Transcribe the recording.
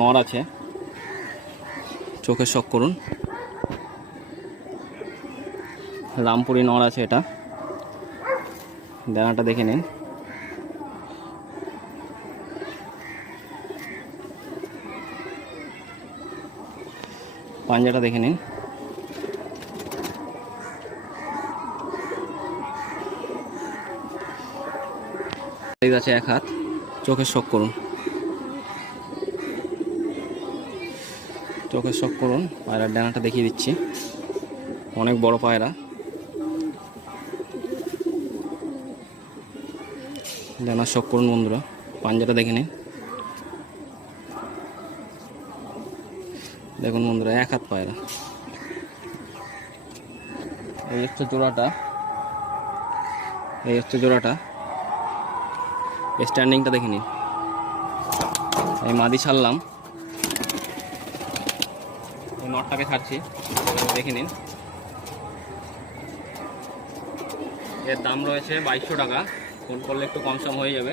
নর আছে, চোখের শখ করুন। রামপুরি নর আছে, এটা ডানাটা দেখে নিন। পাঞ্জাটা দেখে নিন। সাইজ আছে 1 হাত, চোখের শখ করুন। চোখের শখ করুন। পায়রার ডানাটা দেখিয়ে দিচ্ছি, অনেক বড় পায়রা। ডানার শখ করুন বন্ধুরা। পাঞ্জাটা দেখে নিন। দেখুন বন্ধুরা, 1 হাত পায়রা। এই হচ্ছে জোড়াটা, স্ট্যান্ডিংটা দেখে নিন। আমি মাদি ছাড়লাম, ওই নটটাকে ছাড়ছি, দেখে নিন। এর দাম রয়েছে 2200 টাকা। ফোন করলে একটু কম সম হয়ে যাবে।